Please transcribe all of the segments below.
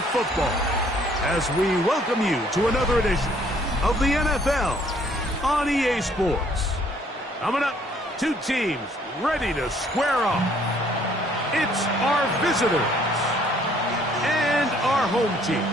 for football as we welcome you to another edition of the NFL on EA Sports. Coming up, two teams ready to square off. It's our visitors and our home team.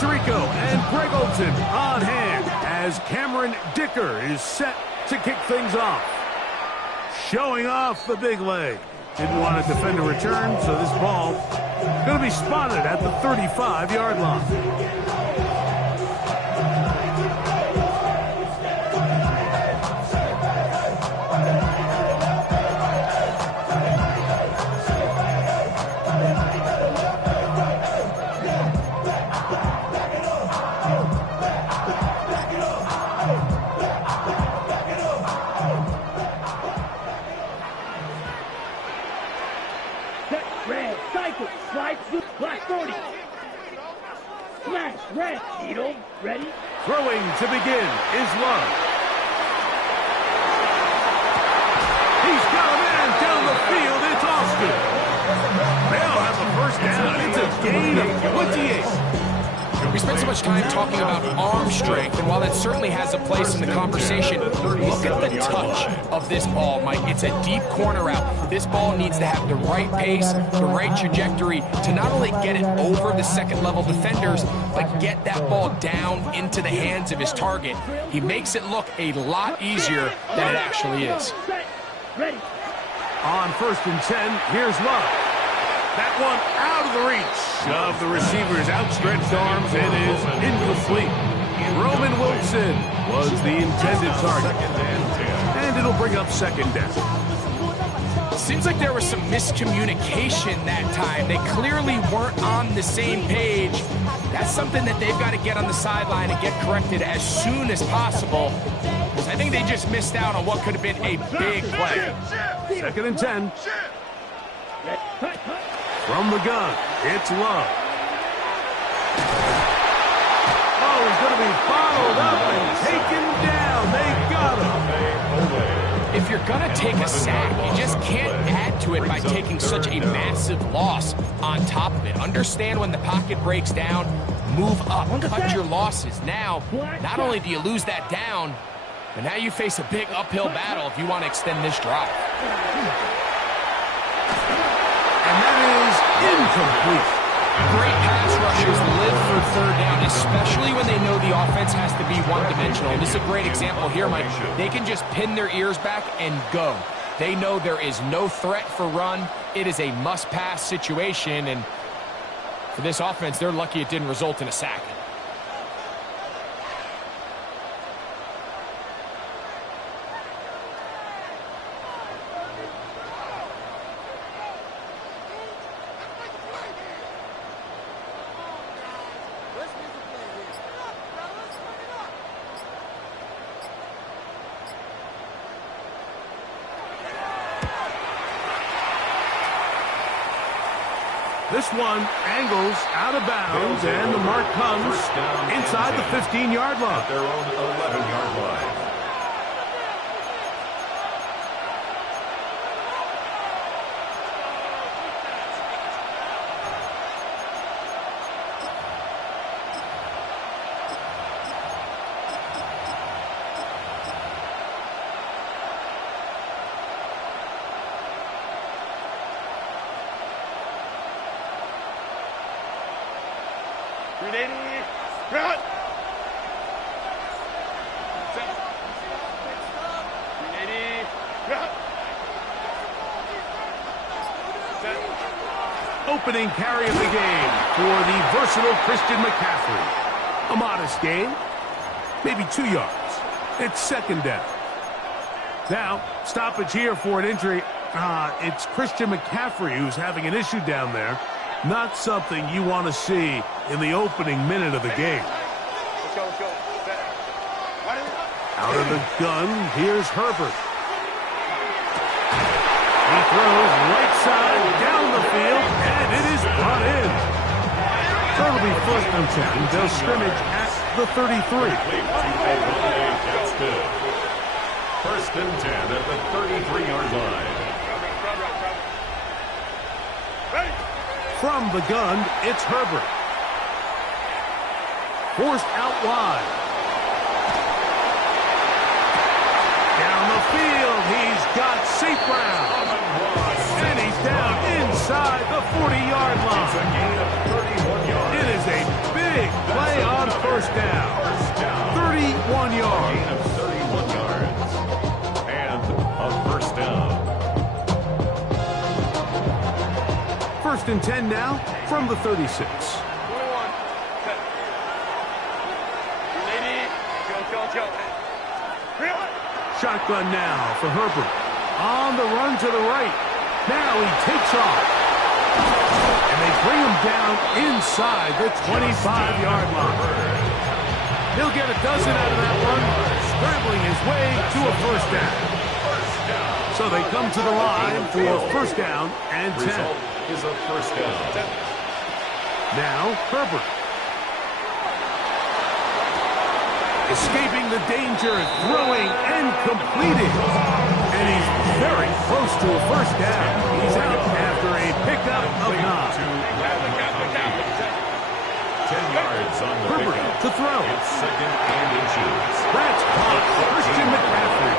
Tirico and Greg Olsen on hand as Cameron Dicker is set to kick things off. Showing off the big leg. Didn't want to defend a return, so this ball going to be spotted at the 35-yard line. Ready? Throwing to begin is Love. He's got a man down the field. It's Austin. They'll have the first down. It's a gain of 28. We spent so much time talking about arm strength, and while that certainly has a place in the conversation, look at the touch of this ball, Mike. It's a deep corner route. This ball needs to have the right pace, the right trajectory to not only get it over the second-level defenders, but get that ball down into the hands of his target. He makes it look a lot easier than it actually is. On 1st and 10, here's Love. That one out of the reach of the receiver's outstretched arms. It is incomplete. Roman Wilson was the intended target. And it'll bring up second down. Seems like there was some miscommunication that time. They clearly weren't on the same page. That's something that they've got to get on the sideline and get corrected as soon as possible. Because I think they just missed out on what could have been a big play. 2nd and 10. From the gun, it's Love. Oh, he's going to be bottled up and taken down. They got him. If you're going to take a sack, you just can't add to it by taking such a massive loss on top of it. Understand when the pocket breaks down, move up, cut your losses. Now, not only do you lose that down, but now you face a big uphill battle if you want to extend this drive. And that is incomplete. Great pass rushers live for third down, especially when they know the offense has to be one-dimensional. This is a great example here, Mike. They can just pin their ears back and go. They know there is no threat for run. It is a must-pass situation, and for this offense, they're lucky it didn't result in a sack. This one angles out of bounds, and the mark comes inside the 15-yard line. Their own 11-yard line. Opening carry of the game for the versatile Christian McCaffrey. A modest gain, maybe 2 yards. It's second down. Now, stoppage here for an injury. It's Christian McCaffrey who's having an issue down there. Not something you want to see in the opening minute of the game. Let's go. Out of the gun, here's Herbert. He throws right side down the field, and it is brought in. So it'll be 1st and 10. They'll scrimmage at the 33. That's good. 1st and 10 at the 33-yard line. From the gun, it's Herbert. Forced out wide. Down the field, he's got St. Brown. And he's down inside the 40-yard line. It is a big play on 1st down. 31 yards. Gain of 31 yards. And a 1st down. 1st and 10 now from the 36. Shotgun now for Herbert. On the run to the right. Now he takes off. And they bring him down inside the 25-yard line. He'll get a dozen out of that one, scrambling his way to a 1st down. So they come to the line for 1st down and 10. Result is a 1st down. Now Herbert. Escaping the danger, throwing and completing. And he's very close to a 1st down. He's out after a pickup of 9. 10 yards on the Herbert pickup. to throw. It's 2nd and inches. That's caught Christian McCaffrey.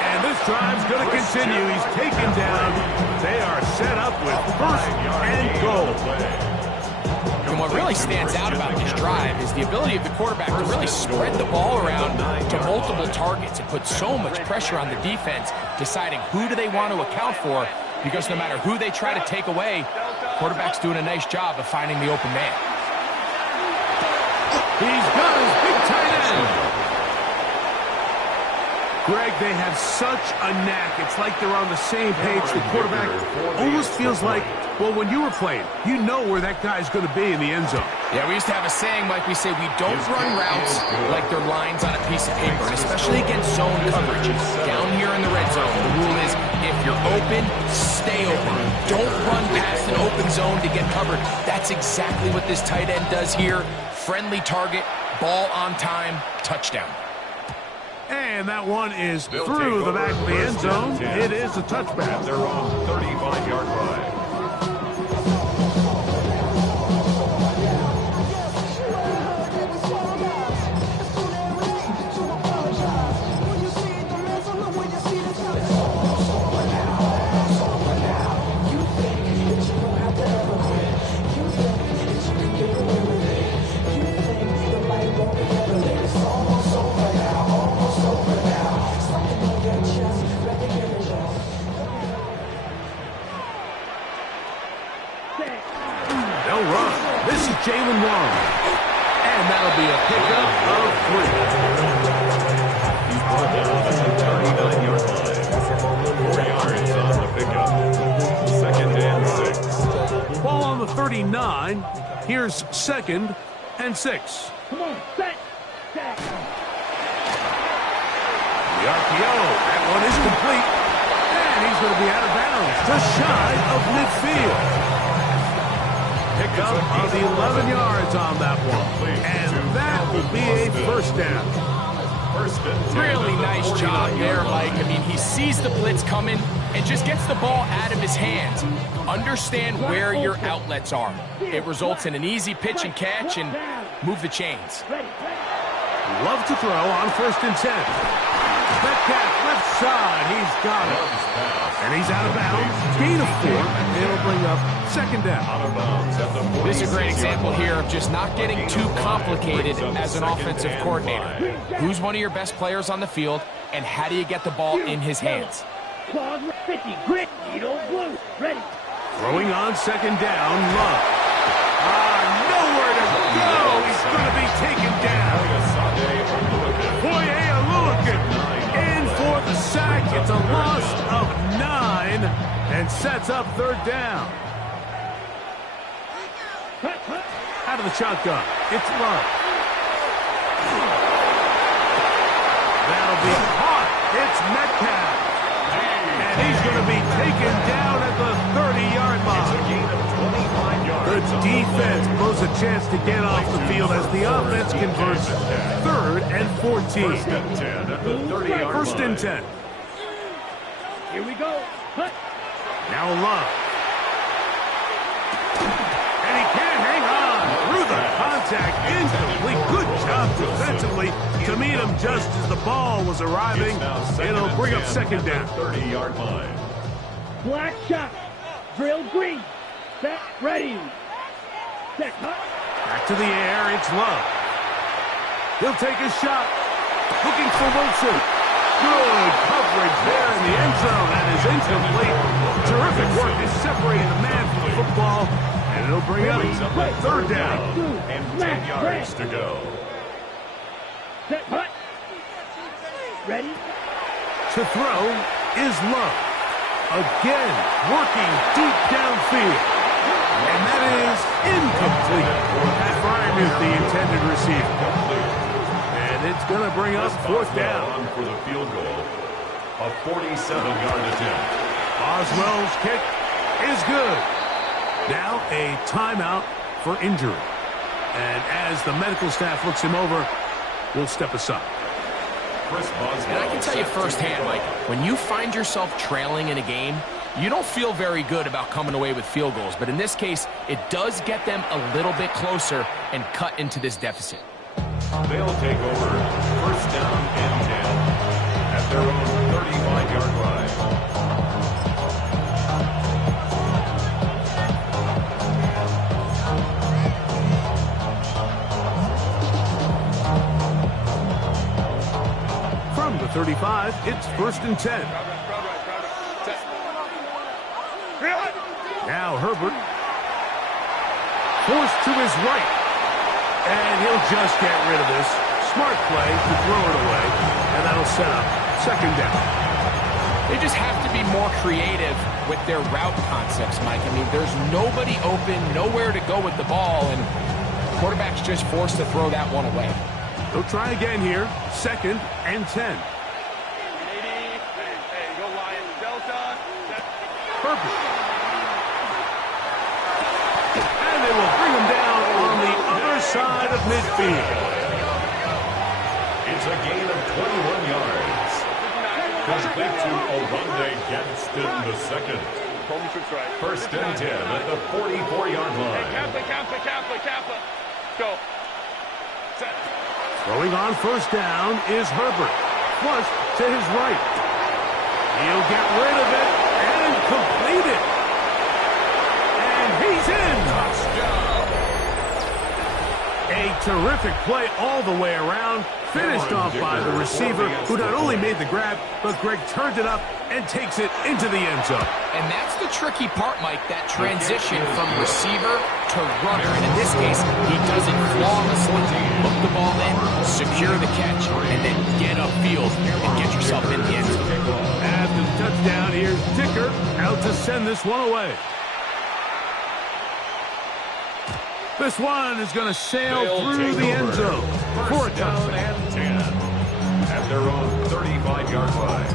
And this drive's going to continue. He's taken down. They are set up with 1st and goal. And what really stands out about this drive is the ability of the quarterback to really spread the ball around to multiple targets and put so much pressure on the defense, deciding who do they want to account for, because no matter who they try to take away, quarterback's doing a nice job of finding the open man. He's got his big tight end. Greg, they have such a knack. It's like they're on the same page. The quarterback almost feels like, well, when you were playing, you know where that guy's going to be in the end zone. Yeah, we used to have a saying, like we say, we don't run routes like they're lines on a piece of paper, and especially against zone coverage. Down here in the red zone, the rule is if you're open, stay open. Don't run past an open zone to get covered. That's exactly what this tight end does here. Friendly target, ball on time, touchdown. And that one is through the back of the end zone. It is a touchback. They're on 35-yard line. Jalen Warren. And that'll be a pickup of 3. He's brought down at the 39-yard line. 4 yards on the pickup. 2nd and 6. Ball on the 39. Here's 2nd and 6. Come on, set. The RPO. That one is complete. And he's going to be out of bounds, just shy of midfield. Pickup of 11 yards on that one. And that will be a 1st down. Really nice job there, Mike. I mean, he sees the blitz coming and just gets the ball out of his hands. Understand where your outlets are. It results in an easy pitch and catch and move the chains. Love to throw on 1st and 10. Metcalf left side. He's got it. And he's out of bounds. Gain of 4. It'll bring up 2nd down. This is a great example here of just not getting too complicated as an offensive coordinator. Who's one of your best players on the field, and how do you get the ball in his hands? Claws 50, grit, needle, blue, ready. Throwing on 2nd down, Love. Nowhere to go. He's going to be taken down. Foye Oluokun in for the sack. It's a loss of 9 and sets up 3rd down. Out of the shotgun, it's Love. Now will be caught. It's Metcalf. And he's going to be taken down at the 30-yard line. It's a gain of 25 yards. The defense blows a chance to get off the field as the offense converts 3rd and 14. First and 10 at the 30-yard line. First and 10. Here we go. Hut. Now Love. And he can't hang on. Through the contact. Incomplete. Good job defensively to meet him just as the ball was arriving. It'll bring up second down. 30-yard line. Black shot. Drill green. Set. Ready. Set. Hut. Back to the air. It's Love. He'll take a shot. Looking for Wilson. Good coverage there in the end zone. That is incomplete. Terrific work is separating the man from the football. And it'll bring up third down. And 10 yards to go. Set. Hut. Ready. To throw is Love. Again, working deep downfield. And that is incomplete. Pat Freiermuth, the intended receiver. And it's going to bring up fourth down. For the field goal. A 47-yard attempt. Oswell's kick is good. Now a timeout for injury. And as the medical staff looks him over, we'll step aside. And I can tell you firsthand, Mike, when you find yourself trailing in a game, you don't feel very good about coming away with field goals. But in this case, it does get them a little bit closer and cut into this deficit. They'll take over first down and 10 at their own 35-yard line. From the 35, it's first and 10. Now Herbert. Forced to his right. And he'll just get rid of this. Smart play to throw it away. And that'll set up second down. They just have to be more creative with their route concepts, Mike. I mean, there's nobody open, nowhere to go with the ball, and the quarterback's just forced to throw that one away. They'll try again here. Second and 10. Perfect. And they will bring him down on the other side of midfield. It's a gain of 21 yards. Complete to Oronde Gadsden II. First and 10 at the 44-yard line. Go. Set. Throwing on first down is Herbert. Flush to his right. He'll get rid of it and complete it. And he's in. A terrific play all the way around. Finished off by the receiver, who not only made the grab, but Greg turned it up and takes it into the end zone. And that's the tricky part, Mike, that transition from receiver to runner. And in this case, he does it flawlessly. Hook the ball in, secure the catch, and then get upfield and get yourself in the end zone. After the touchdown, here's Dicker out to send this one away. This one is going to sail through the end zone for a touchdown. And 10 at their own 35-yard line.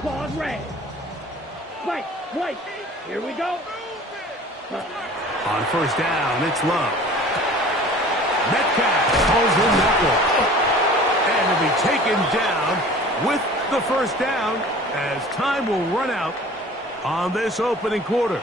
Claude red. White. Here we go. On first down, it's Love. Metcalf calls in that one. And he'll be taken down with the first down as time will run out on this opening quarter.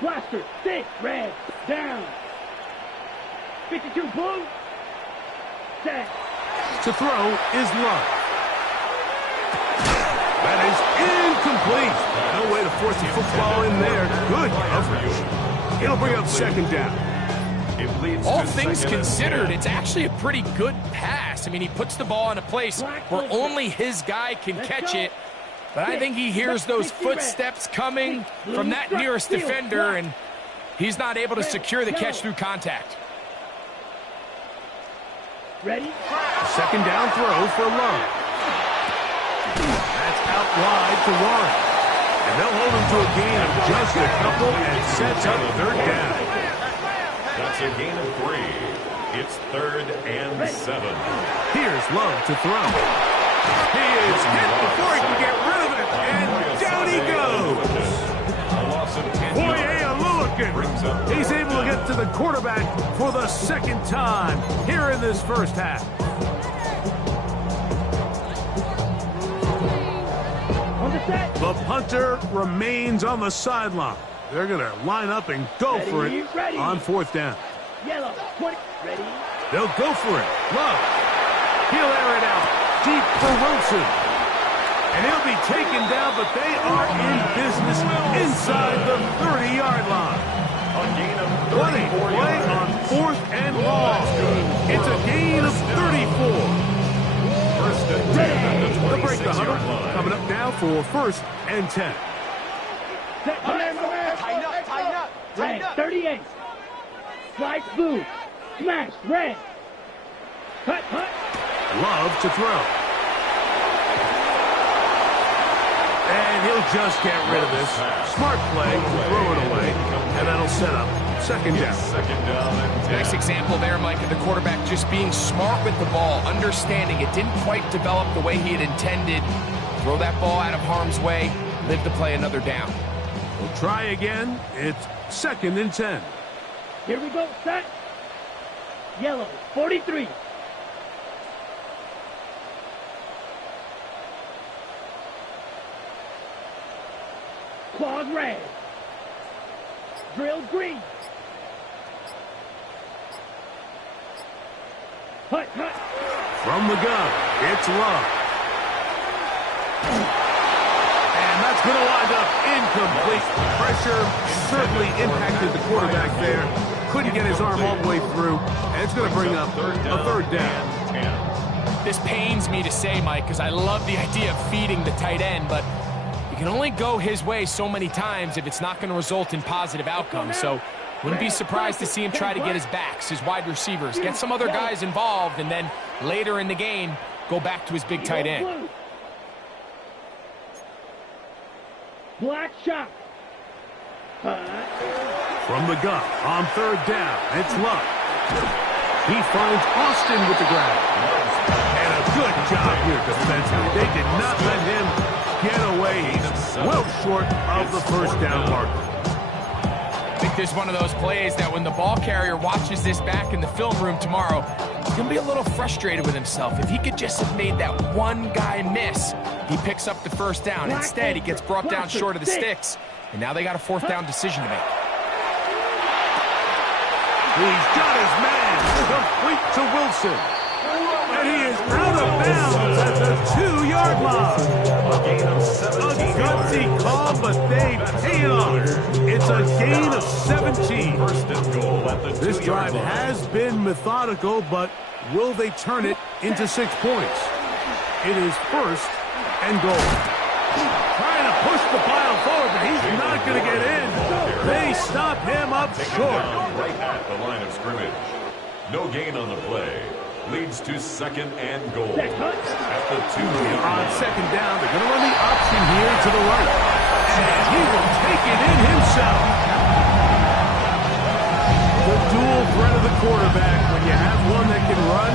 Blaster, 6, red, down. 52 blue. Set. To throw is Love. That is incomplete. No way to force the football in there. Good coverage. It'll bring up second down. All things considered, it's actually a pretty good pass. I mean, he puts the ball in a place where only his guy can catch it. But I think he hears those footsteps coming from that nearest defender, and he's not able to secure the catch through contact. Ready? Second down throw for Love. That's out wide to Warren. And they'll hold him to a gain of just a couple and sets up third down. That's a gain of 3. It's 3rd and 7. Here's Love to throw. He is hit before he can get rid of it, and down he goes. Boye Oluokun. He's able to get to the quarterback for the second time here in this first half. The punter remains on the sideline. They're going to line up and go for it on fourth down. Yellow, 20, ready? They'll go for it. Love. He'll air it out deep for Wilson. And he'll be taken down, but they are in business inside the 30-yard line. What a play on fourth and long. It's a gain of 34. They'll break the huddle. Coming up now for 1st and 10. Tighten up. Red, 38. Slide blue. Smash, red. Cut. Love to throw. And he'll just get rid of this. Smart play, throw it away, and that'll set up second down. Nice example there, Mike, of the quarterback just being smart with the ball, understanding it didn't quite develop the way he had intended. Throw that ball out of harm's way, live to play another down. We'll try again. It's 2nd and 10. Here we go, set. Yellow, 43. Claws red. Drill green. Hut. From the gun, it's Love. And that's going to wind up incomplete. Pressure certainly impacted the quarterback there. Couldn't get his arm all the way through. And it's going to bring up a third down. This pains me to say, Mike, because I love the idea of feeding the tight end, but you can only go his way so many times if it's not going to result in positive outcomes. So wouldn't be surprised to see him try to get his backs, his wide receivers, get some other guys involved, and then later in the game, go back to his big tight end. Black shot. From the gun on third down, it's Love. He finds Austin with the grab. And a good job here defensively. They did not let him get away. He's well short of the first down marker. I think there's one of those plays that when the ball carrier watches this back in the film room tomorrow, he's going to be a little frustrated with himself. If he could just have made that one guy miss, he picks up the first down. Instead, he gets brought down short of the sticks, and now they got a 4th down decision to make. He's got his man complete to Wilson. And he is out of bounds at the 2-yard line. A gutsy call, but they pay it off. It's a gain of 17. This drive has been methodical, but will they turn it into 6 points? It is 1st and goal. Trying to push the pile forward, but he's not going to get in. They stop him up short. Right at the line of scrimmage. No gain on the play. Leads to 2nd and goal. At the 2-yard line. On second down, they're going to run the option here to the right. And he will take it in himself. The dual threat of the quarterback. When you have one that can run,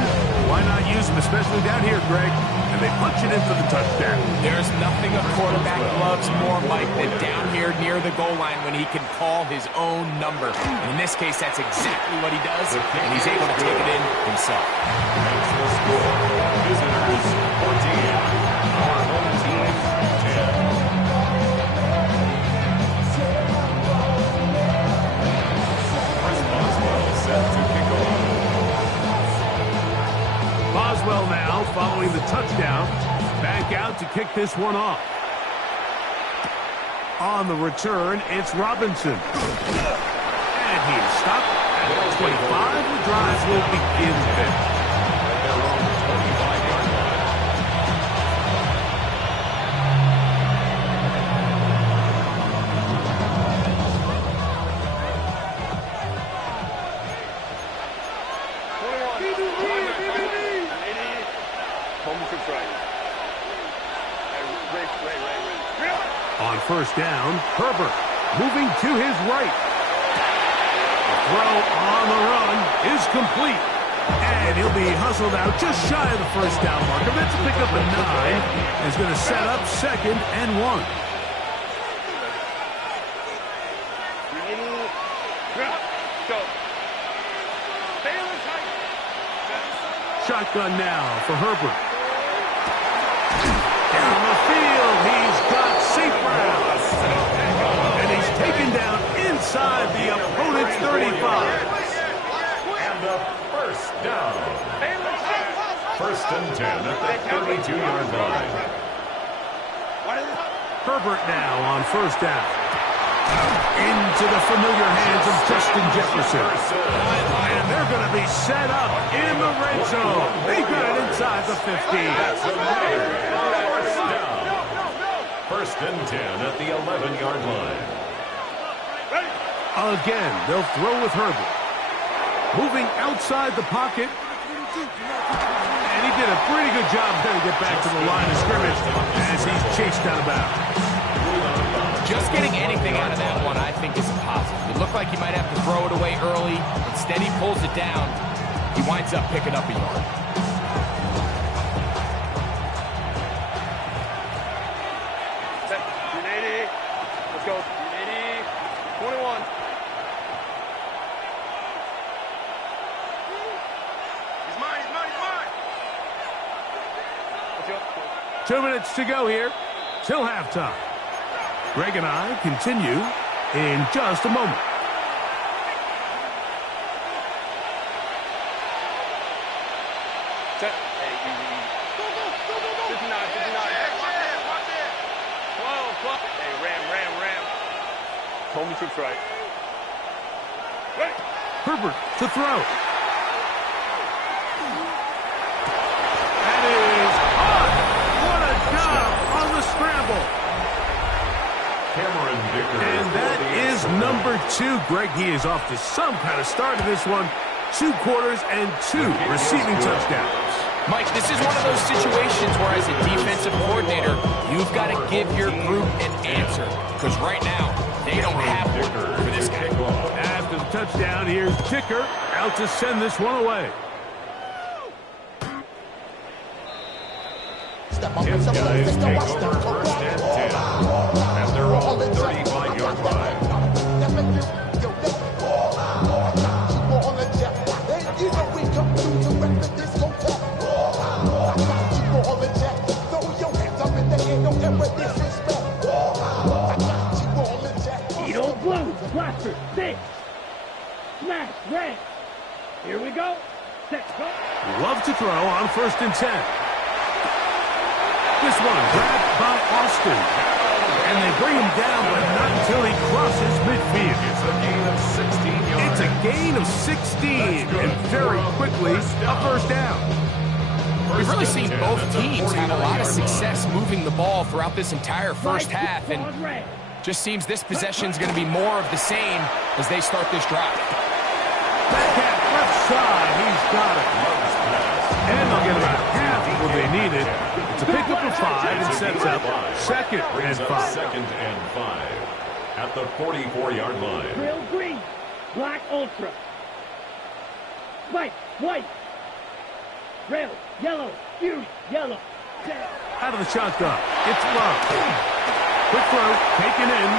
why not use him, especially down here, Greg? And they punch it in for the touchdown. There's nothing a quarterback loves more, Mike, than down here near the goal line when he can call his own number. And in this case, that's exactly what he does, and he's able to take it in himself. That's the score. Visitors 14. Our home team 10. Chris Boswell set to kick off. Boswell now following the touchdown. Back out to kick this one off. On the return, it's Robinson. drive will begin there. Their own 25-yard line. On first down, Herbert moving to his right. The throw on the run is complete. And he'll be hustled out just shy of the first down marker. That's a pick up a 9. Is going to set up 2nd and 1. Shotgun now for Herbert. Down the field, he's got St. Brown. And he's taken down inside the opponent's 35. And the first down. 1st and 10 at the 32-yard line. Herbert now on first down. Into the familiar hands of Justin Jefferson. And they're going to be set up in the red zone. They got it inside the 15. First down. 1st and 10 at the 11-yard line. Again, they'll throw with Herbert. Moving outside the pocket. And he did a pretty good job trying to get back to the line of scrimmage as he's chased out of bounds. Just getting anything out of that one, I think, is a positive. It looked like he might have to throw it away early. Instead, he pulls it down. He winds up picking up a yard. Let's go. 21. He's mine. 2 minutes to go here till halftime. Greg and I continue in just a moment. Set. Hey, easy. Go. 59. Watch it. 12. Hey, ram. Home troops right. Ready. Herbert to throw. That is hot. What a job on the scramble. Cameron Vickers. And that is number 2. Greg, he is off to some kind of start in this one. 2 quarters and 2 receiving touchdowns. Mike, this is one of those situations where as a defensive coordinator, you've got to give your group an answer. Because right now, they don't have one for this guy. After the touchdown, here's Dicker out to send this one away. His guys take over 1st and 10 at their own 35-yard line. Edo Blue, Blaster, 6. Smash, red. Here we go. Set, go. Love to throw on 1st and 10. This one grabbed by Austin. And they bring him down, but not until he crosses midfield. It's a gain of 16 yards. It's a gain of 16, and very quickly, a first down. We've really seen both teams have a lot of success moving the ball throughout this entire first half, and just seems this possession's going to be more of the same as they start this drive. Back half, left side, he's got it. And they'll get about half of what they needed. It's a pickup of 5 and sets up 2nd and 5. 2nd and 5 at the 44-yard line. Trail green, black ultra. White, red, yellow, beauty, yellow. Out of the shotgun, it's Love. Quick throw, taken in,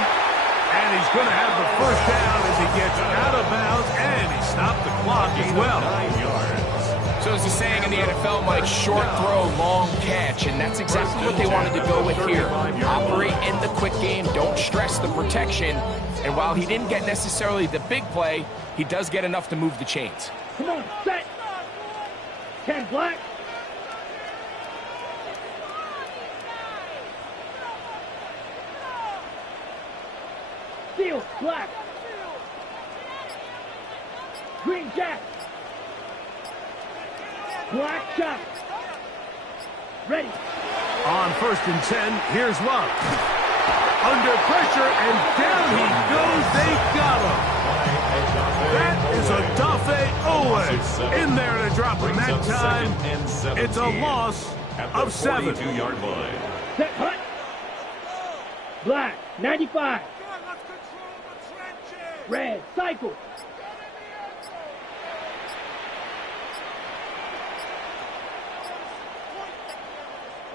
and he's going to have the first down as he gets out of bounds, and he stopped the clock as well. 9 yards. So as the saying in the NFL, Mike, short throw, long catch, and that's exactly what they wanted to go with here. Operate in the quick game, don't stress the protection, and while he didn't get necessarily the big play, he does get enough to move the chains. Come on, set. 10 black. Steel, black. Green jack. Black shot. Ready. On 1st and 10, here's Love. Under pressure, and down he goes. They got him. That is Odafe Oweh in there to drop him that time. It's a loss of 7. 42-yard line. Set, hut. Black, 95. Red, cycle.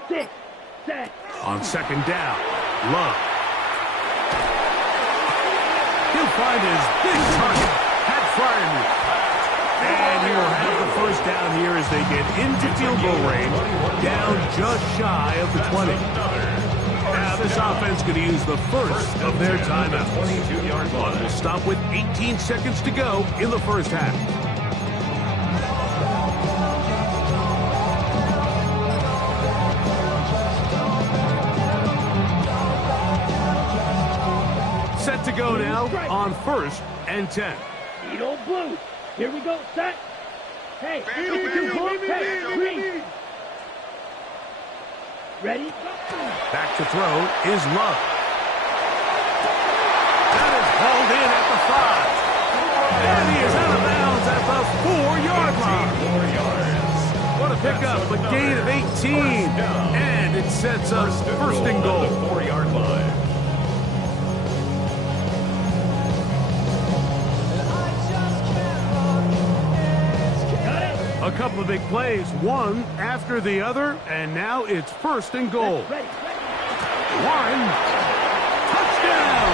Six, set. On 2nd down, Love. He'll find his big target at Freiermuth. And he will have the 1st down here as they get into field goal range, down just shy of the 20. Now this offense going to use the first of their timeouts. 22-yard line. We'll stop with 18 seconds to go in the 1st half. Set to go now on 1st and 10. Eat old blue. Here we go. Set. Hey, hey, green. Ready? Back to throw is Love. That is hauled in at the 5. And he is out of bounds at the 4-yard line. 4 yards. What a pickup, a gain of 18. And it sets up 1st and goal. 4-yard line. A couple of big plays, one after the other, and now it's 1st and goal. Ready. Warren, touchdown!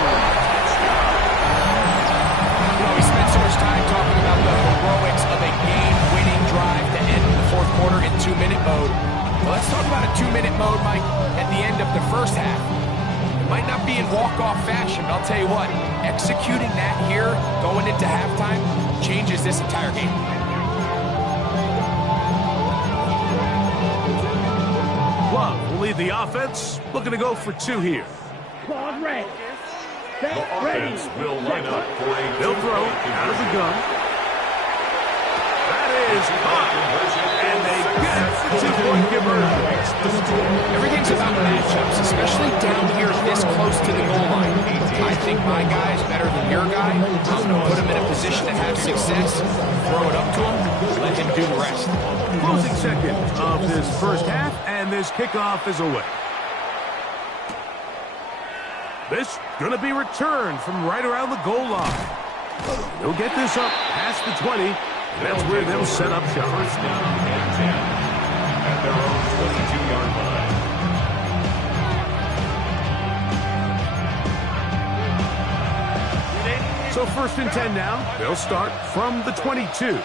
You know, we spent so much time talking about the heroics of a game-winning drive to end the 4th quarter in 2-minute mode. Well, let's talk about a 2-minute mode, Mike, at the end of the 1st half. It might not be in walk-off fashion, but I'll tell you what, executing that here, going into halftime, changes this entire game. Love will lead the offense, looking to go for 2 here. Claude Ray. The Set, ready. offense will line up for a They'll throw out of the gun. That is caught, and they get the 2-point conversion. Everything's about matchups, especially down here this close to the goal line. I think my guy is better than your guy. I'm going to put him in a position to have success, throw it up to him, let him do the rest. Closing second of this 1st half, and this kickoff is away. This going to be returned from right around the goal line. They'll get this up past the 20. And that's where they'll set up shop. 1st down and 10 at their own 22-yard line. So 1st and 10 now. They'll start from the 22.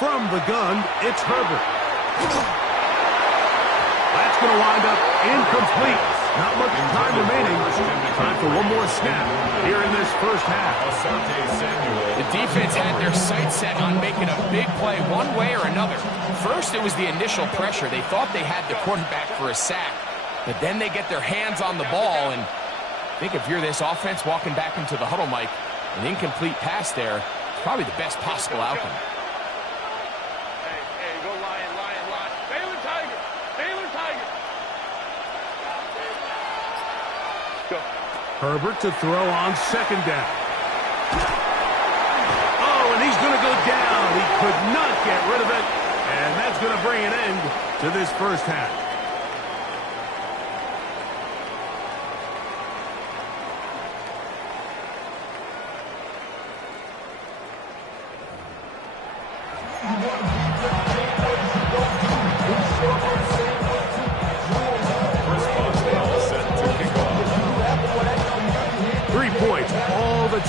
From the gun, it's Herbert. That's going to wind up incomplete. Not much time remaining. Time for one more snap here in this 1st half. Asante Samuel. The defense had their sights set on making a big play one way or another. First, it was the initial pressure. They thought they had the quarterback for a sack. But then they get their hands on the ball, and I think if you're this offense walking back into the huddle, Mike, an incomplete pass there is probably the best possible outcome. Hey, go Lion. Baylor Tiger. Go. Herbert to throw on 2nd down. Oh, and he's going to go down. He could not get rid of it. And that's going to bring an end to this 1st half.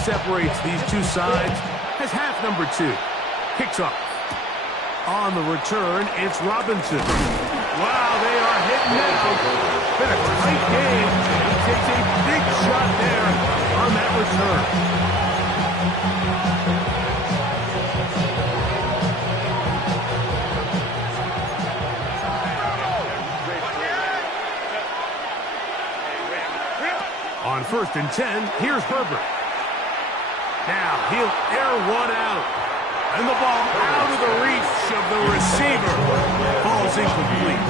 Separates these two sides as half number 2. Kicks off. On the return, it's Robinson. Wow, they are hitting now. Been a tight game. He takes a big shot there on that return. On 1st and 10, here's Herbert. Now he'll air one out. And the ball out of the reach of the receiver. Ball's incomplete.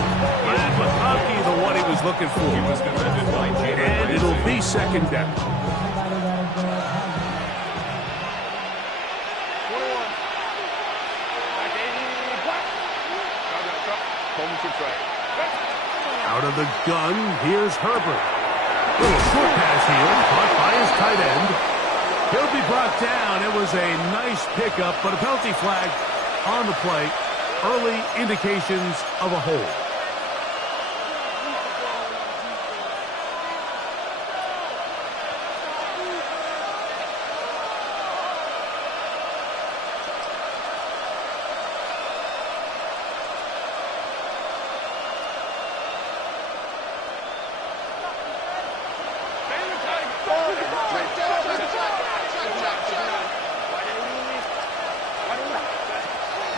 Brad McConkey, the one he was looking for. He was defended by Jaden. And it'll be second down. Out of the gun, here's Herbert. Little short pass here, caught by his tight end. He'll be brought down. It was a nice pickup, but a penalty flag on the play. Early indications of a hold.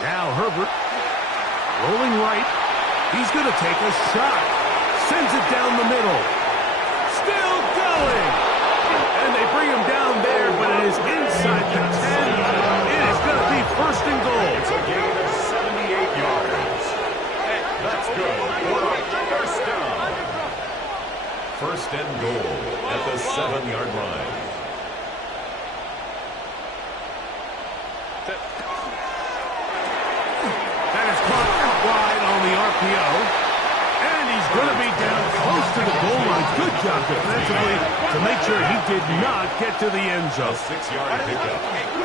Now Herbert, rolling right. He's going to take a shot. Sends it down the middle. Still going. And they bring him down there, but it is inside the 10. It is going to be first and goal. It's a gain of 78 yards. That's good for a first down. First and goal at the 7-yard line. That is caught out wide on the RPO. And he's going to be down close to the goal line. Good job defensively to make sure he did not get to the end zone. A 6-yard pickup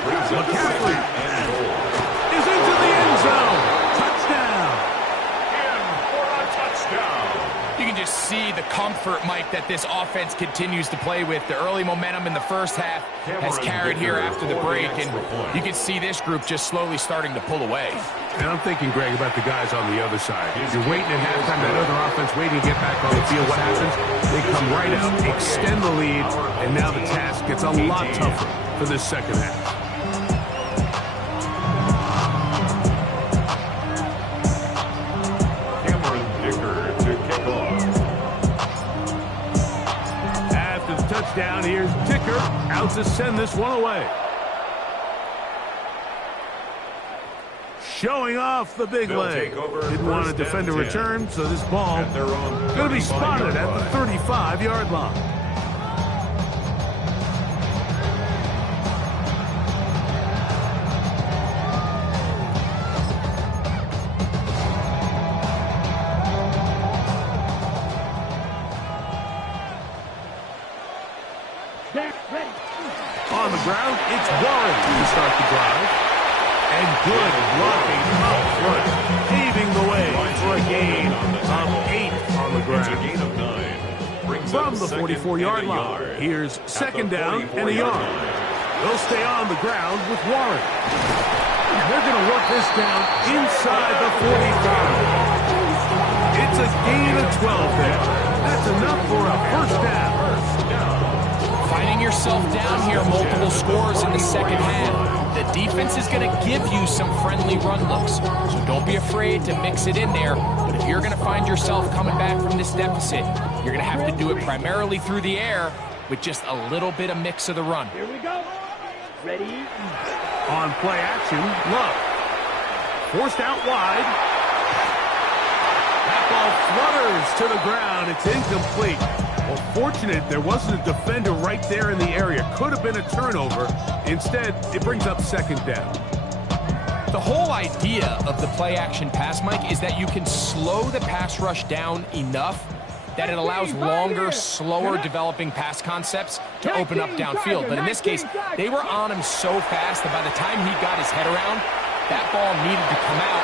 brings up McCaffrey second and goal. is into the end zone. Touchdown. In for a touchdown. You can just see the comfort, Mike, that this offense continues to play with. The early momentum in the first half has carried here after the break, and you can see this group just slowly starting to pull away. And I'm thinking, Greg, about the guys on the other side. You're waiting at halftime, that other offense waiting to get back on the field. What happens? They come right out, extend the lead, and now the task gets a lot tougher for this second half. Cameron Dicker to kick off. After the touchdown, here's Dicker out to send this one away. Showing off the big They'll leg. take over Didn't want to first defend a and 10. return, so this ball At their own going to be spotted 35-yard at the line. 35-yard line. Jack, ready. On the ground, it's Warren to start the drive. And good blocking up front, paving the way for a gain of 8 on the It's a ground. gain of 9. Brings From up the second 44-yard and a line, yard. here's At second the down and a 44-yard yard. line. They'll stay on the ground with Warren. They're going to work this down inside the 45. It's a gain of 12 there. That's enough for a first down. Finding yourself down here, multiple scores in the second half. The defense is going to give you some friendly run looks, so don't be afraid to mix it in there. But if you're going to find yourself coming back from this deficit, you're going to have to do it primarily through the air with just a little bit of mix of the run. Here we go. Ready. On play action, Love. Forced out wide. That ball flutters to the ground. It's incomplete. Well, fortunate there wasn't a defender right there in the area. Could have been a turnover. Instead, it brings up second down. The whole idea of the play-action pass, Mike, is that you can slow the pass rush down enough that it allows longer, slower developing pass concepts to open up downfield. But in this case, they were on him so fast that by the time he got his head around, that ball needed to come out.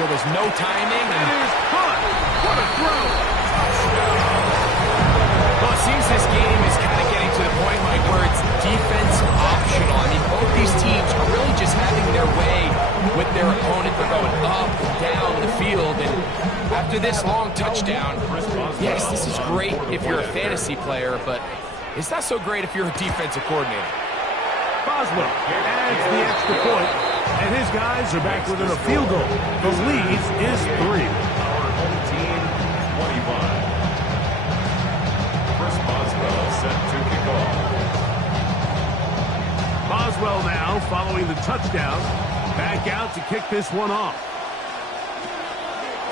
There was no timing. It is caught. What a throw. Well, it seems this game is kind of getting to the point, Mike, where it's defense optional. I mean, both these teams are really just having their way with their opponent. They're going up and down the field. And after this long touchdown, yes, this is great if you're a fantasy player, but it's not so great if you're a defensive coordinator. Boswell adds the extra point, and his guys are back within a field goal. The lead is 3. Our home team, 25. Chris Boswell set to kick off. well now following the touchdown. Back out to kick this one off.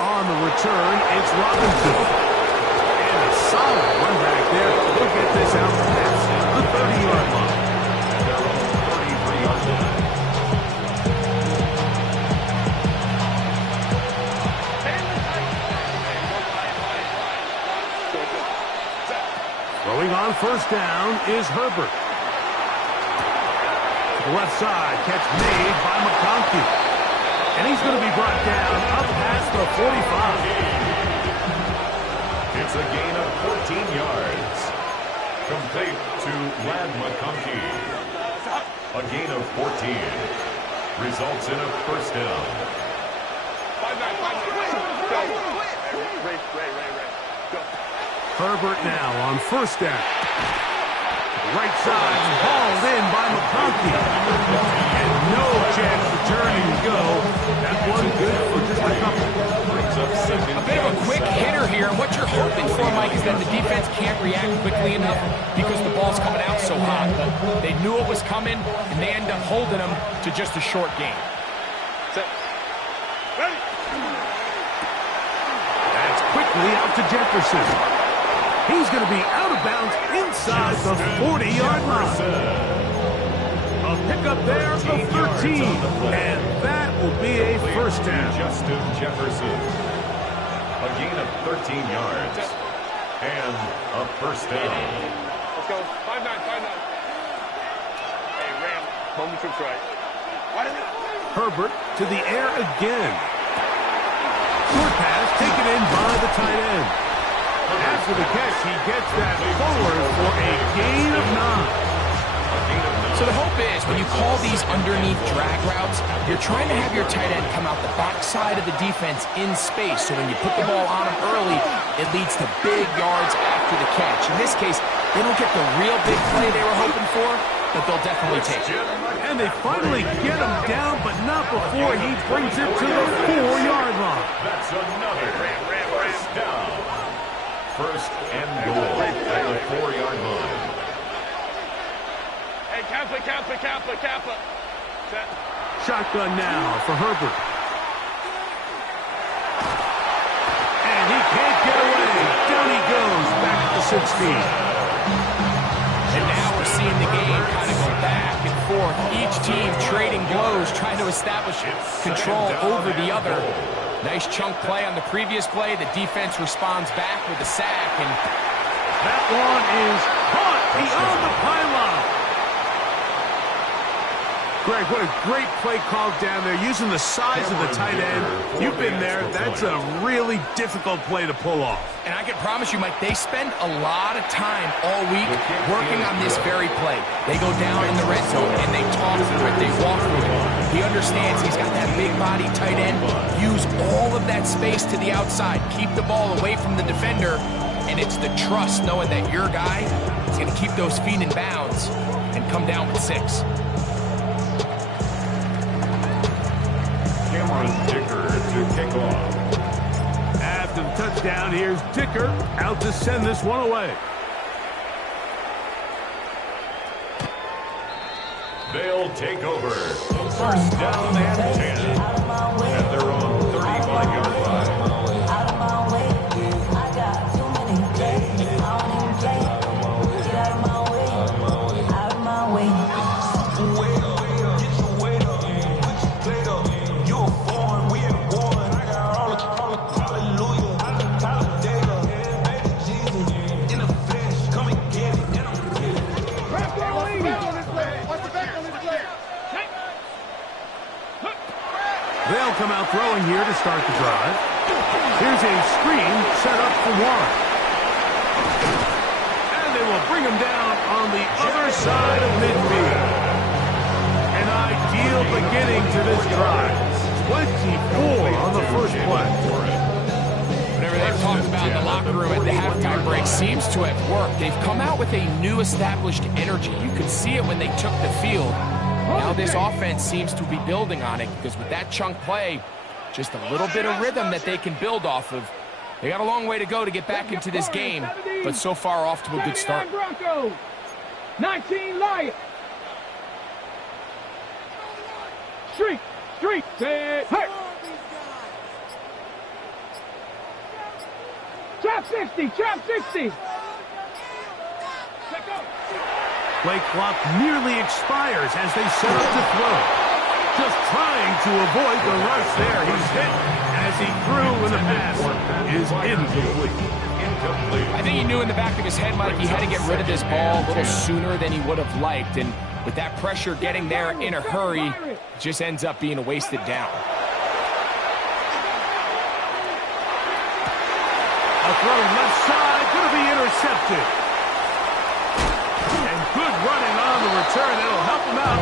On the return, it's Robinson. And a solid run back there. He'll get this out past the 30-yard line. Their own 33-yard line. Throwing on first down is Herbert. To the left side, catch made by McConkey. And he's going to be brought down up past the 45. It's a gain of 14 yards. Complete to Ladd McConkey. A gain of 14. Results in a first down. Herbert now on first down. Right side, hauled in by McConkey. And no chance to turn and go. That one good for just a couple. Brings up second. A bit of a quick hitter here, and what you're hoping for, Mike, is that the defense can't react quickly enough because the ball's coming out so hot. But they knew it was coming, and they end up holding them to just a short game. That's quickly out to Jefferson. He's going to be out of bounds inside the 40-yard line. A pickup there of 13, and that will be a first down. Justin Jefferson. A gain of 13 yards. And a first down. Let's go. 5-9, 5-9. Hey, Ram, home troops right. Herbert to the air again. Short pass taken in by the tight end. After the catch, he gets that forward for a gain of 9. So the hope is, when you call these underneath drag routes, you're trying to have your tight end come out the backside of the defense in space. So when you put the ball on him early, it leads to big yards after the catch. In this case, they don't get the real big play they were hoping for, but they'll definitely take it. And they finally get him down, but not before he brings it to the 4-yard line. That's another first down. First and goal at the 4-yard line. Hey, Kappa. Set. Shotgun now for Herbert. And he can't get away. Down he goes, back at the 16. And now we're seeing the game kind of go back and forth. Each team trading blows, trying to establish control over the other. Nice chunk play on the previous play. The defense responds back with a sack. And that one is caught beyond the pylon. Greg, what a great play called down there, using the size of the tight end. You've been there. That's a really difficult play to pull off. And I can promise you, Mike, they spend a lot of time all week working on this very play. They go down in the red zone, and they talk through it. They walk through it. He understands he's got that big body tight end. Use all of that space to the outside. Keep the ball away from the defender. And it's the trust knowing that your guy is going to keep those feet in bounds and come down with 6. Cameron Dicker to kick off. After the touchdown, here's Dicker out to send this one away. They'll take over. First down and 10. And they're on 35-yard line. They'll come out throwing here to start the drive. Here's a screen set up for Warren. And they will bring him down on the other side of midfield. An ideal beginning to this drive. 24 on the first play. Whatever they've talked about in the locker room at the halftime break seems to have worked. They've come out with a new established energy. You could see it when they took the field. Now this offense seems to be building on it because with that chunk play, just a little bit of rhythm that they can build off of. They got a long way to go to get back into this game, but so far off to a good start. 19 Lions. Street. Set. Hurt. Trap 60. Play clock nearly expires as they set up to throw. Just trying to avoid the rush there. He's hit as he threw when the pass is incomplete. I think he knew in the back of his head, Mike, he had to get rid of this ball a little sooner than he would have liked. And with that pressure getting there in a hurry, it just ends up being a wasted down. A throw left side, going to be intercepted. And good running on the return. That'll help him out.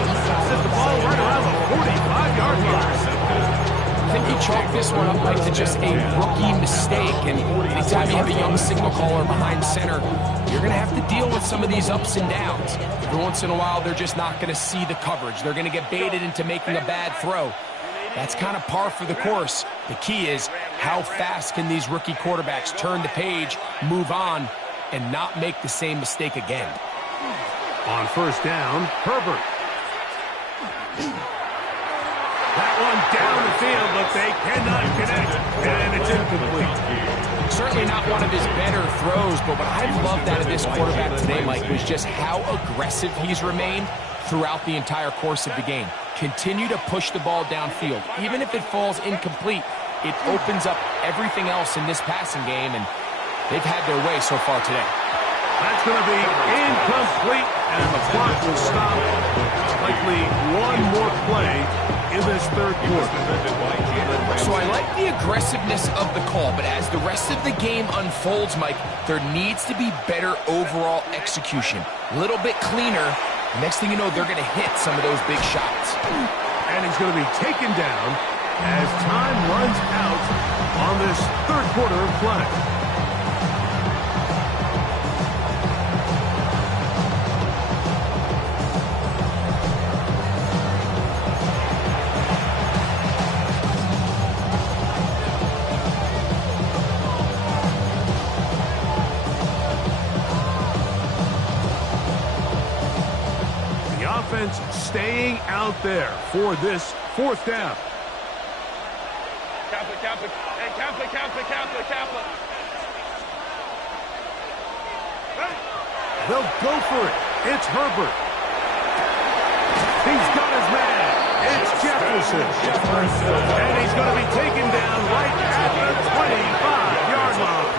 Set the ball right around the 45-yard line. I think he chalked this one up, Mike, to just a rookie mistake. And anytime you have a young signal caller behind center, you're going to have to deal with some of these ups and downs. Every once in a while, they're just not going to see the coverage. They're going to get baited into making a bad throw. That's kind of par for the course. The key is how fast can these rookie quarterbacks turn the page, move on, and not make the same mistake again. On first down, Herbert. That one down the field, but they cannot connect, and it's incomplete. Certainly not one of his better throws, but what I've loved out of this quarterback today, Mike, was just how aggressive he's remained throughout the entire course of the game. Continue to push the ball downfield. Even if it falls incomplete, it opens up everything else in this passing game, and they've had their way so far today. That's going to be incomplete, and the clock will stop. Likely one more play in this third quarter. So I like the aggressiveness of the call, but as the rest of the game unfolds, Mike, there needs to be better overall execution. A little bit cleaner. Next thing you know, they're going to hit some of those big shots. And he's going to be taken down as time runs out on this third quarter of play. Staying out there for this fourth down. Kaplan. They'll go for it. It's Herbert. He's got his man. It's Jefferson. And he's going to be taken down right at the 25-yard line.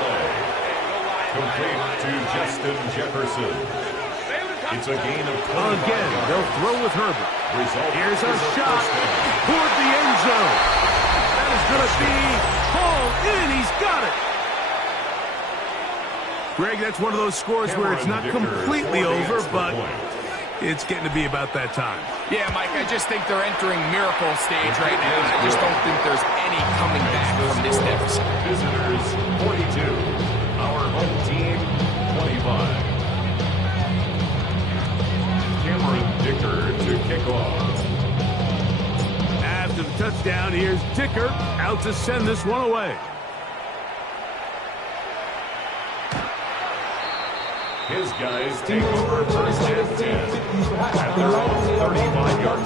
Complete to Justin Jefferson. It's a gain of 20. Again, they'll throw with Herbert. Here's a shot toward the end zone. That is going to be hauled in. He's got it. Greg, that's one of those scores where it's not completely over, but it's getting to be about that time. Yeah, Mike, I just think they're entering miracle stage right now. I just don't think there's any coming back from this deficit. Visitors 42. Our home team 25. Dicker to kick off. After the touchdown, here's Dicker out to send this one away. His guys take over first and 10 at their own 35-yard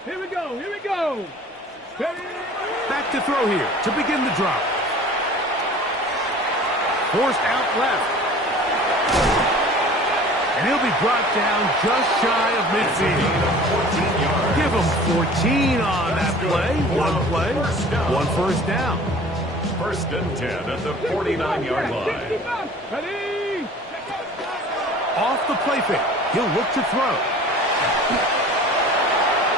Here we go. Back to throw here to begin the drop. Forced out left. And he'll be brought down just shy of midfield. Give him 14 on that play. One play, one first down. First and 10 at the 49-yard line. Ready? Off the play fake. He'll look to throw.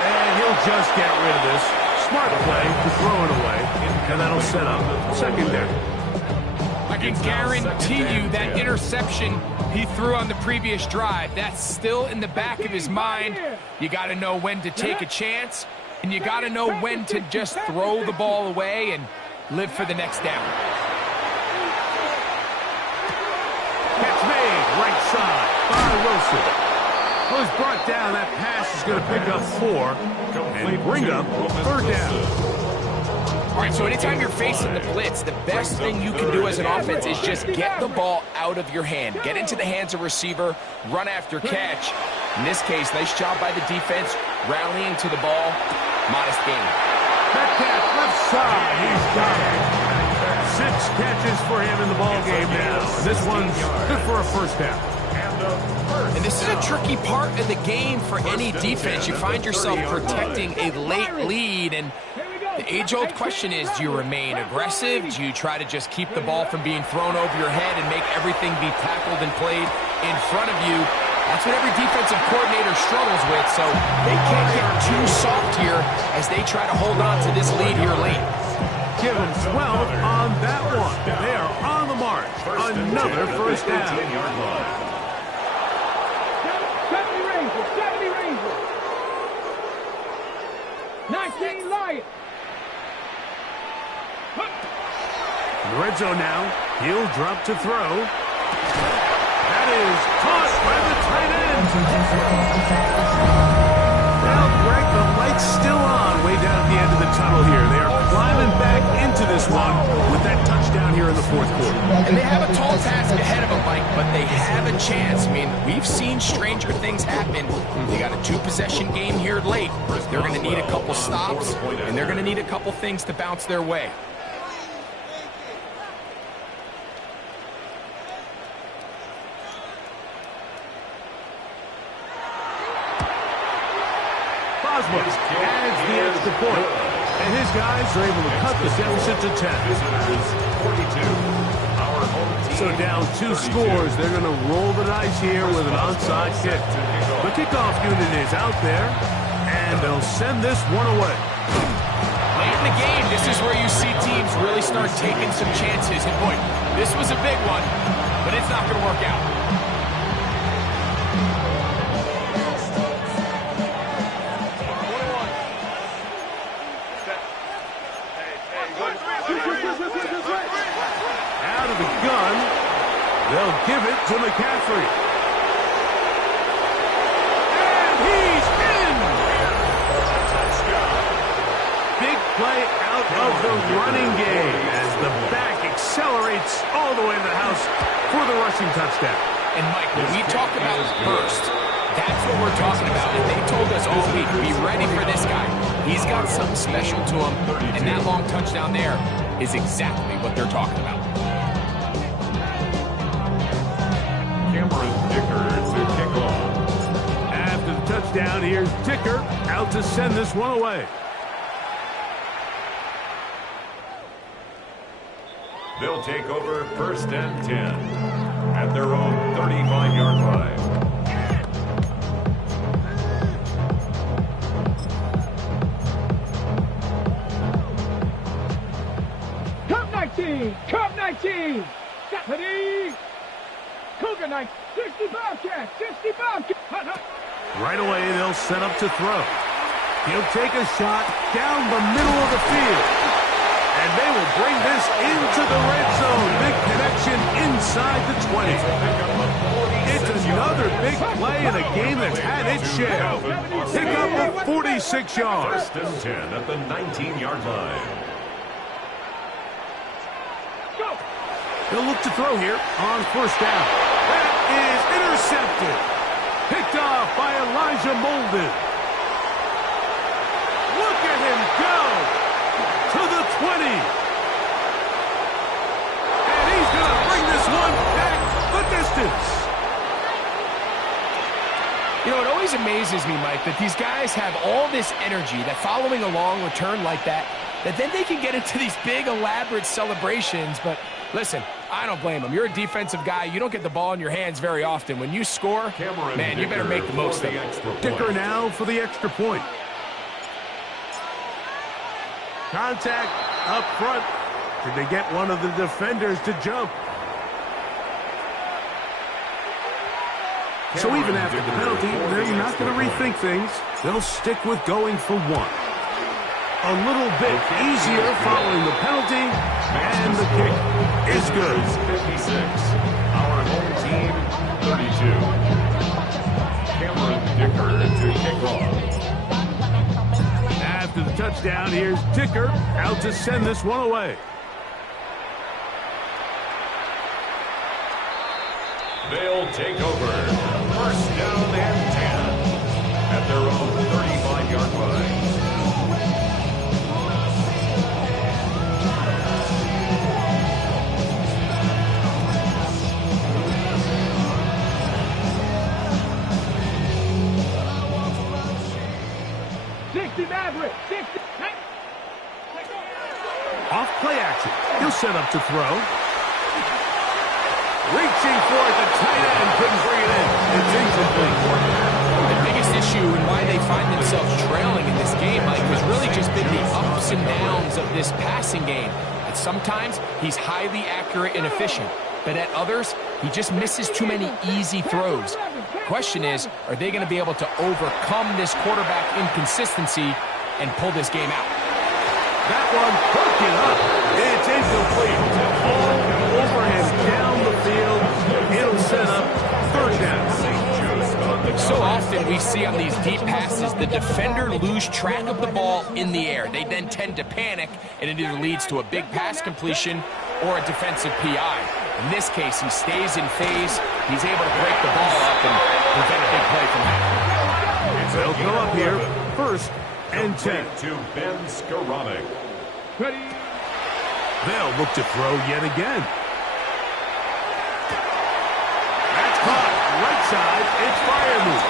And he'll just get rid of this. Smart play to throw it away. And that'll set up second down. I can guarantee you that interception he threw on the previous drive, that's still in the back of his mind. You got to know when to take a chance, and you got to know when to just throw the ball away and live for the next down. Catch made, right side by Wilson. Well, he's brought down. That pass is going to pick up 4 and bring up 3rd down. All right, so anytime you're facing the blitz, the best thing you can do as an offense is just get the ball out of your hand. Get into the hands of receiver, run after catch. In this case, nice job by the defense, rallying to the ball. Modest gain. Metcalf left side. He's got it. 6 catches for him in the ball game now. This one's good for a 1st down. And this is a tricky part of the game for any defense. You find yourself protecting a late lead, and the age-old question is, do you remain aggressive? Do you try to just keep the ball from being thrown over your head and make everything be tackled and played in front of you? That's what every defensive coordinator struggles with, so they can't get too soft here as they try to hold on to this lead here late. Give them 12 on that one. They are on the march. Another 1st down. 70 Rangers, 70 Rangers. 19 Lions. In the red zone now. He'll drop to throw. That is caught by the tight end. Well, Greg, the light's still on way down at the end of the tunnel here. They are climbing back into this one with that touchdown here in the 4th quarter. And they have a tall task ahead of them, Mike, but they have a chance. I mean, we've seen stranger things happen. They got a 2-possession game here late. They're going to need a couple stops, and they're going to need a couple things to bounce their way. Boswell adds the extra point, and his guys are able to cut the deficit to 10. So down 2 scores, they're going to roll the dice here with an onside kick. The kickoff unit is out there, and they'll send this one away. Late in the game, this is where you see teams really start taking some chances. And boy, this was a big one, but it's not going to work out. Out of the gun, they'll give it to McCaffrey. And he's in! Big play out of the running game as the back accelerates all the way to the house for the rushing touchdown. And Mike, when we talk about burst, that's what we're talking about. And they told us all week, be ready for this guy. He's got something special to him, and that long touchdown there is exactly what they're talking about. Cameron Dicker to kick off. After the touchdown, here's Dicker out to send this one away. They'll take over 1st and 10 at their own 35-yard line. Cup 19! Stephanie! Cougar 9, 60 Bobcats, 60 Bobcats! Right away, they'll set up to throw. He'll take a shot down the middle of the field. And they will bring this into the red zone. Big connection inside the 20. It's another big play in a game that's had its share. Pick up of 46 yards. 1st and 10 at the 19-yard line. He'll look to throw here on 1st down. That is intercepted. Picked off by Elijah Molden. Look at him go to the 20. And he's going to bring this one back the distance. You know, it always amazes me, Mike, that these guys have all this energy, that following a long return like that then they can get into these big, elaborate celebrations. But listen, I don't blame them. You're a defensive guy. You don't get the ball in your hands very often. When you score, man, you better make the most of it. Dicker now for the extra point. Contact up front. Did they get one of the defenders to jump? So even after the penalty, they're not going to rethink things. They'll stick with going for one. A little bit easier following the penalty, and the kick is good. 56. Our home team, 32. Cameron touchdown. Here's Dicker out to send this one away. They'll take over. First down and 10 at their own 35-yard line. Maverick, 60. Off play action. He'll set up to throw. Reaching for it, the tight end couldn't bring it in. It's incomplete. The biggest issue and why they find themselves trailing in this game, Mike, has really just been the ups and downs of this passing game. And sometimes he's highly accurate and efficient, but at others, he just misses too many easy throws. Question is, are they going to be able to overcome this quarterback inconsistency and pull this game out? That one broken up. It's incomplete. All over him down the field. It'll set up third down. So often we see on these deep passes, the defender lose track of the ball in the air. They then tend to panic, and it either leads to a big pass completion or a defensive PI. In this case, he stays in phase. He's able to break the ball up and prevent a big play from happening. They'll come up here first and 10. To Ben Skowronek. They'll look to throw yet again. That's caught. Right side. It's Freiermuth.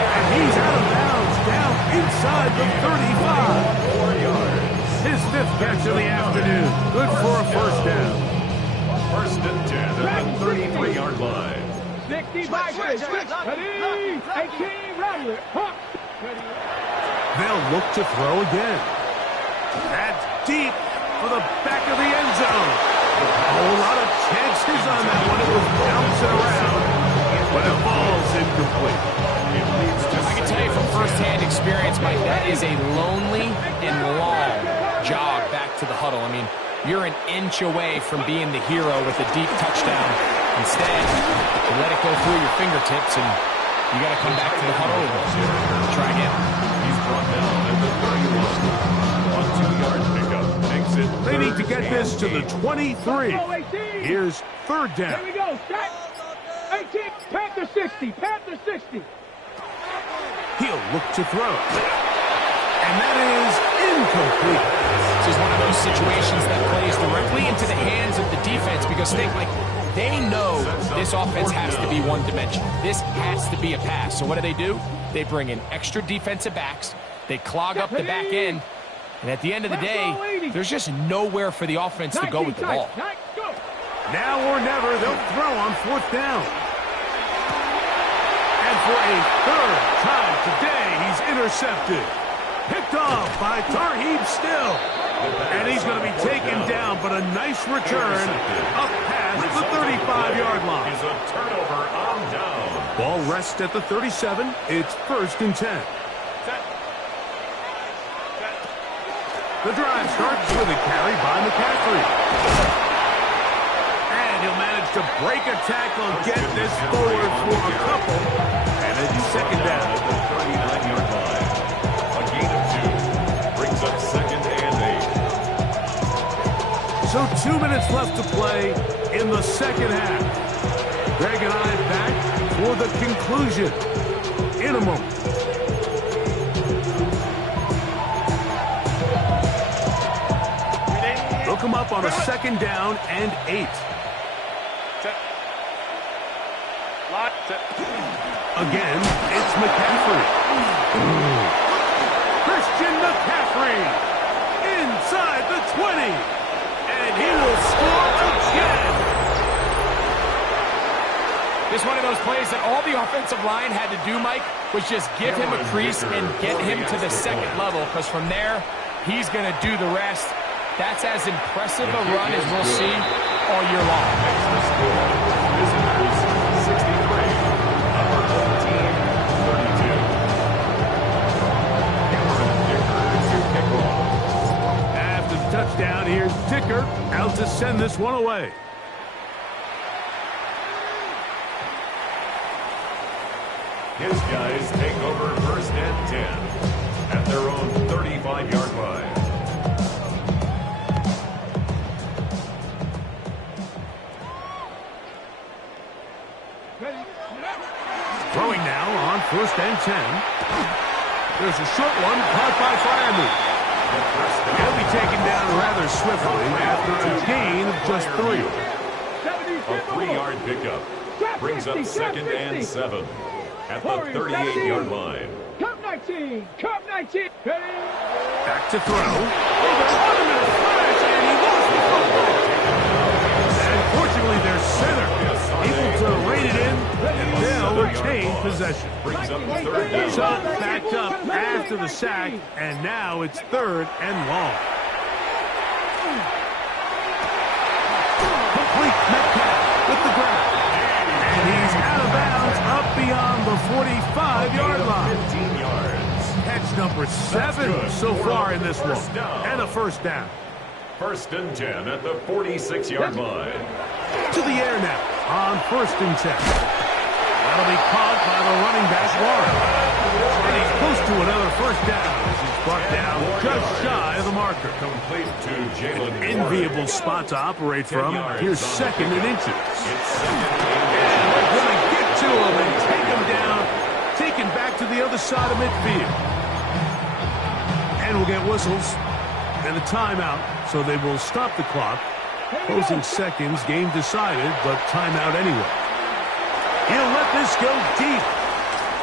And he's out of bounds down inside the 35. 4 yards. His fifth catch of the afternoon. Good for a first down. First and 10 at the 33-yard line. 65. Ready. 18. Rattler. They'll look to throw again. That's deep for the back of the end zone. A whole lot of chances on that one. It was bouncing around, but it falls incomplete. I can tell you from firsthand experience, Mike, that is a lonely and long jog back to the huddle. I mean, you're an inch away from being the hero with a deep touchdown. Instead, you let it go through your fingertips, and you got to come back to the huddle and try again. He's brought down at the 31. On 2-yard pickup. Makes it They need to get this to the 23. Here's third Here down. we go. Set. 18. Panther 60. Panther 60. He'll look to throw. And that is incomplete. This is one of those situations that plays directly into the hands of the defense because they know this offense has to be one-dimensional. This has to be a pass. So what do? They bring in extra defensive backs. They clog up the back end. And at the end of the day, there's just nowhere for the offense to go with the ball. Now or never, they'll throw on fourth down. And for a third time today, he's intercepted. Picked off by Tarheeb Still. And he's going to be taken down, but a nice return up past the 35-yard line. Is a turnover on down. Ball rests at the 37. It's first and 10. The drive starts with a carry by McCaffrey. And he'll manage to break a tackle and get this forward for a couple. And it's second down at the 39-yard line. A gain of 2 brings up second and 8. So 2 minutes left to play in the second half. Greg and I back for the conclusion in a moment. They'll come up on a second down and 8. Again, it's McCaffrey. Christian McCaffrey inside the 20. And he will score again. This is one of those plays that all the offensive line had to do, Mike, was just give him a crease and get him to the second level, because from there, he's going to do the rest. That's as impressive a run as we'll see all year long. Visitors 63, our home team 32. Cameron Dicker to kick off. After the touchdown, here's Dicker out to send this one away. His guys take over first and 10 at their own 35-yard line. Throwing now on 1st and 10. There's a short one caught by Freiermuth. He'll be taken down rather swiftly after a gain of just 3. A 3-yard pickup brings up 2nd and 7 at the 38-yard line. Cup 19, Cup 19. Back to throw. And he lost the football. And fortunately, their center able to rein it in, and they'll retain possession. Brings up 3rd down. So backed up after the sack, and now it's 3rd and long. Complete Metcalf with the grab. And he's out of bounds up beyond the 45-yard line. 15 yards. Catch number 7 so far in this one. And a 1st down. 1st and 10 at the 46-yard line. To the air now on 1st and 10. That'll be caught by the running back, Warren. And he's close to another 1st down as he's brought down just shy of the marker. Complete to Jalen Enviable spot to operate from. Here's 2nd and inches. It's 2nd And they're going to get to him and take him down, taken back to the other side of midfield. And we'll get whistles and a timeout, so they will stop the clock. Closing seconds, game decided, but timeout anyway. He'll let this go deep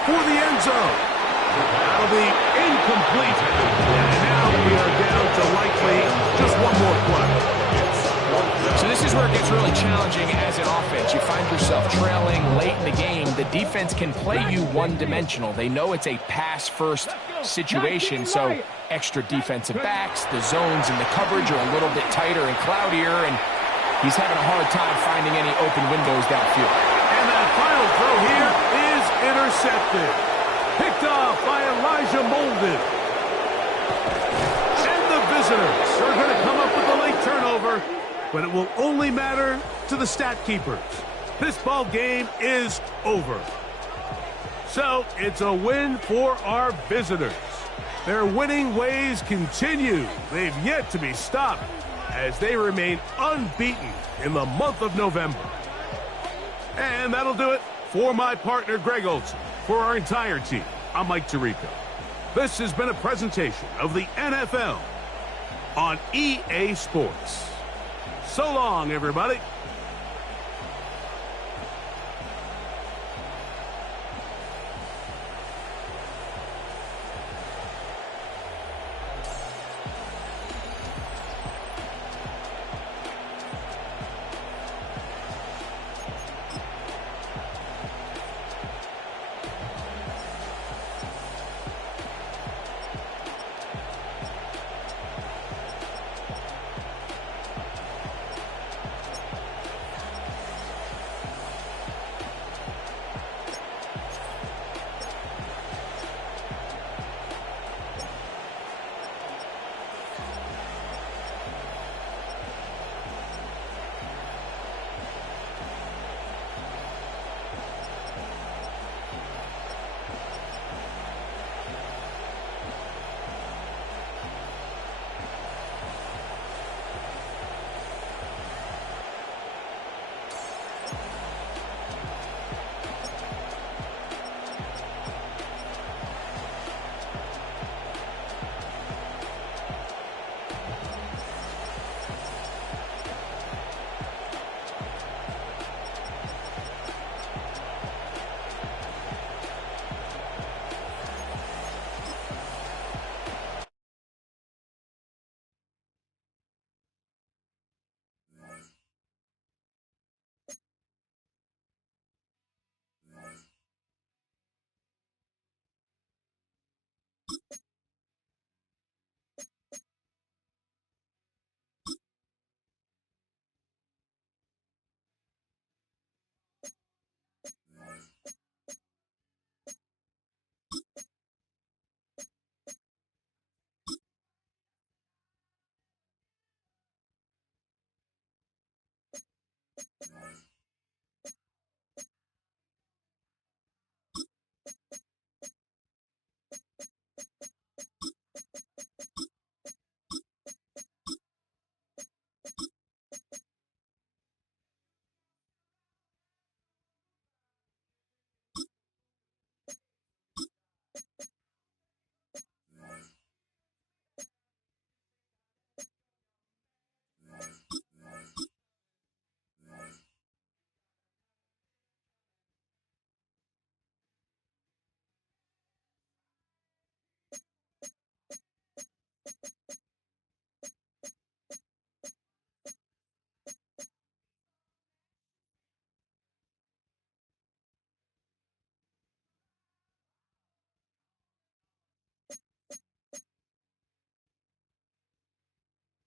for the end zone. That'll be incomplete. And now we are down to likely just one more play. So this is where it gets really challenging as an offense. You find yourself trailing late in the game. The defense can play you one-dimensional. They know it's a pass-first situation, so extra defensive backs, the zones and the coverage are a little bit tighter and cloudier, and he's having a hard time finding any open windows downfield. And that final throw here is intercepted. Picked off by Elijah Molden. And the visitors are going to come up with a late turnover, but it will only matter to the stat keepers. This ball game is over. So it's a win for our visitors. Their winning ways continue. They've yet to be stopped as they remain unbeaten in the month of November. And that'll do it for my partner, Greg Olson. For our entire team, I'm Mike Tirico. This has been a presentation of the NFL on EA Sports. So long, everybody.